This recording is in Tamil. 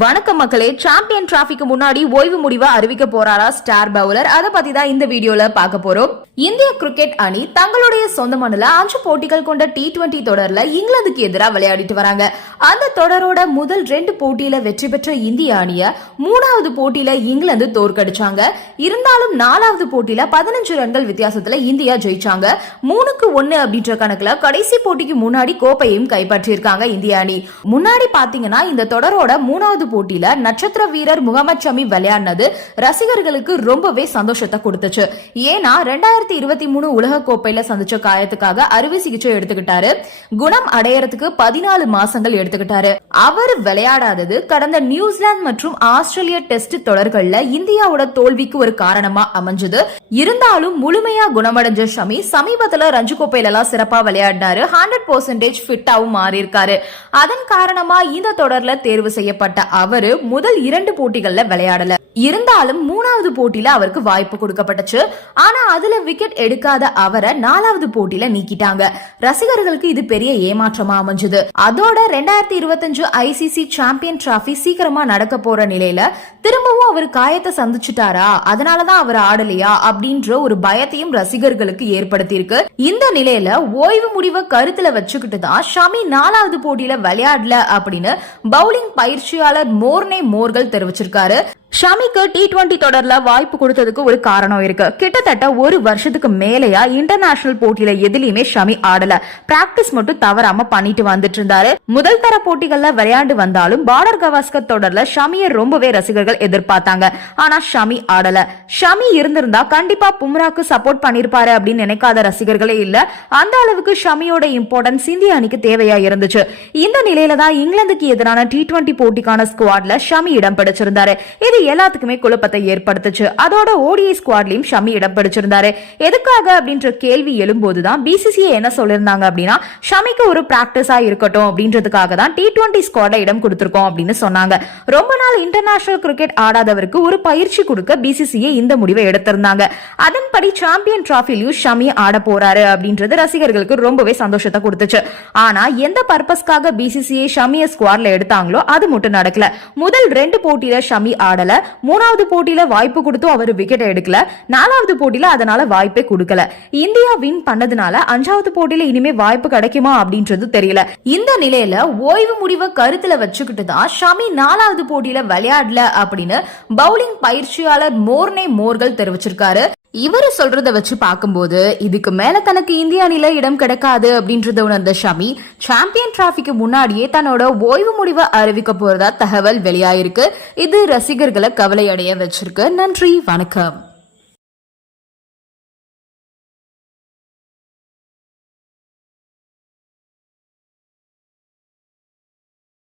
வணக்கம் மக்களே சாம்பியன் டிராஃபிக்கு முன்னாடி ஓய்வு முடிவை அறிவிக்க போறாரா ஸ்டார் பவுலர் அதை பத்தி தான் இந்த வீடியோல பார்க்க போறோம். இந்திய கிரிக்கெட் அணி தங்களுடைய சொந்த மண்ணில் அஞ்சு போட்டிகள் கொண்ட டி டுவெண்டி தொடர்ல இங்கிலாந்துக்கு எதிராக விளையாடிட்டு வராங்க. அந்த தொடரோட முதல் ரெண்டு போட்டியில வெற்றி பெற்ற இந்திய அணிய மூணாவது போட்டியில இங்கிலாந்து தோற்கடிச்சாங்க. இருந்தாலும் நாலாவது போட்டியில பதினஞ்சு ரன்கள் வித்தியாசத்துல இந்தியா ஜெயிச்சாங்க. மூணுக்கு ஒன்னு அப்படின்ற கணக்குல கடைசி போட்டிக்கு முன்னாடி கோப்பையும் கைப்பற்றியிருக்காங்க இந்திய அணி. முன்னாடி பாத்தீங்கன்னா இந்த தொடரோட மூணாவது போட்டியில நட்சத்திர வீரர் முகமது ஷமி விளையாடினது ரசிகர்களுக்கு ரொம்பவே சந்தோஷத்தை கொடுத்துச்சு. ஏன்னா ரெண்டாயிரத்தி இருபத்தி மூணு உலக கோப்பையில சந்திச்ச காயத்துக்காக அறுவை சிகிச்சை எடுத்துக்கிட்டாரு. குணம் அடையறதுக்கு பதினாலு மாசங்கள் எடுத்துக்கிட்டாரு. அவர் விளையாடாதது கடந்த நியூசிலாந்து மற்றும் ஆஸ்திரேலிய டெஸ்ட் தொடர்கள்ல இந்தியாவோட தோல்விக்கு ஒரு காரணமா அமைஞ்சது. இருந்தாலும் முழுமையா குணமடைஞ்ச ஷமி சமீபத்துல ரஞ்சு கோப்பையில எல்லாம் சிறப்பா விளையாடினாரு. ஹண்ட்ரட் பர்சன்டேஜ் ஃபிட்டாவும் மாறி இருக்காரு அதன் காரணமா இந்த தொடர்ல தேர்வு செய்யப்பட்ட அவரு முதல் இரண்டு போட்டிகள்ல விளையாடல. இருந்தாலும் மூணாவது போட்டியில அவருக்கு வாய்ப்பு கொடுக்கப்பட்டுச்சு. ஆனா அதுல விக்கெட் எடுக்காத அவரை நாலாவது போட்டியில நீக்கிட்டாங்க. ரசிகர்களுக்கு இது பெரிய ஏமாற்றமா அமைஞ்சது. அதோட ரெண்டாயிரத்தி இருபத்தஞ்சு ஐசிசி சாம்பியன் டிராபி சீக்கிரமா நடக்க போற நிலையில திரும்பவும் அவர் காயத்தை சந்திச்சுட்டாரா? அதனாலதான் அவர் ஆடலையா? அப்படின்ற ஒரு பயத்தையும் ரசிகர்களுக்கு ஏற்படுத்தியிருக்கு. இந்த நிலையில ஓய்வு முடிவை கருத்துல வச்சுக்கிட்டு தான் ஷமி நாலாவது போட்டியில விளையாடல அப்படின்னு பவுலிங் பயிற்சியாளர் மோர்னே மோர்கள் தெரிவிச்சிருக்காரு. ஷமிக்கு டி டுவெண்டி தொடர்ல வாய்ப்பு கொடுத்ததுக்கு ஒரு காரணம் இருக்கு. கிட்டத்தட்ட ஒரு வருஷத்துக்கு மேலையா இன்டர்நேஷனல் போட்டியில எதுலயுமே ஷமி ஆடல. பிராக்டிஸ் மட்டும் தவறாம பண்ணிட்டு வந்துட்டு இருந்தாரு. முதல் தர போட்டிகள்ல விளையாண்டு வந்தாலும் பார்டர் கவாஸ்கர் தொடர்ல ஷமிய ரொம்பவே ரசிகர்கள் எதிர்பார்த்தாங்க. ஆனா ஷமி ஆடல. ஷமி இருந்திருந்தா கண்டிப்பா பும்ராக்கு சப்போர்ட் பண்ணிருப்பாரு அப்படின்னு நினைக்காத ரசிகர்களே இல்ல. அந்த அளவுக்கு ஷமியோட இம்பார்ட்டன்ஸ் இந்திய அணிக்கு தேவையா இருந்துச்சு. இந்த நிலையில தான் இங்கிலாந்துக்கு எதிரான டி டுவெண்டி போட்டிக்கான ஸ்குவாட்ல ஷமி இடம் பிடிச்சிருந்தாரு. இது இது எல்லாத்துக்குமே குழப்பத்தை ஏற்படுத்துச்சு. அதோட ஓடிஐ ஸ்குவாட்லயும் ஷமி இடம் பிடிச்சிருந்தாரு எதுக்காக அப்படின்ற கேள்வி எழும்போதுதான் பிசிசிஐ என்ன சொல்லியிருந்தாங்க அப்படின்னா ஷமிக்கு ஒரு பிராக்டிஸா இருக்கட்டும் அப்படின்றதுக்காக தான் டி டுவெண்டி ஸ்குவாட இடம் கொடுத்துருக்கோம் அப்படின்னு சொன்னாங்க. ரொம்ப நாள் இன்டர்நேஷனல் கிரிக்கெட் ஆடாதவருக்கு ஒரு பயிற்சி கொடுக்க பிசிசிஐ இந்த முடிவை எடுத்திருந்தாங்க. அதன்படி சாம்பியன் டிராஃபிலையும் ஷமி ஆட போறாரு அப்படின்றது ரசிகர்களுக்கு ரொம்பவே சந்தோஷத்தை கொடுத்துச்சு. ஆனா எந்த பர்பஸ்க்காக பிசிசிஐ ஷமியை ஸ்குவாட்ல எடுத்தாங்களோ அது மட்டும் நடக்கல. முதல் ரெண்டு போட்டியில ஷமி ஆடல. மூணாவது போட்டியில வாய்ப்பு கொடுத்தும் அவர் விக்கெட் எடுக்கல. நாலாவது போட்டியில அதனால வாய்ப்பே கொடுக்கல. இந்தியா வின் பண்ணதுனால அஞ்சாவது போட்டியில இனிமே வாய்ப்பு கிடைக்குமா அப்படின்றது தெரியல. இந்த நிலையில ஓய்வு முடிவை கருத்துல வச்சுக்கிட்டு தான் ஷமி நாலாவது போட்டியில விளையாடல அப்படின்னு பவுலிங் பயிற்சியாளர் மோர்னே மோர்கள் தெரிவிச்சிருக்காரு. இவர் சொல்றத வச்சு பார்க்கும்போது இதுக்கு மேல தனக்கு இந்திய அணில இடம் கிடைக்காது அப்படின்றத உணர்ந்த ஷமி சாம்பியன் டிராஃபிக்கு முன்னாடியே தன்னோட ஓய்வு முடிவை அறிவிக்க போறதா தகவல் வெளியாயிருக்கு. இது ரசிகர்களை கவலை அடைய வச்சிருக்கு. நன்றி வணக்கம்.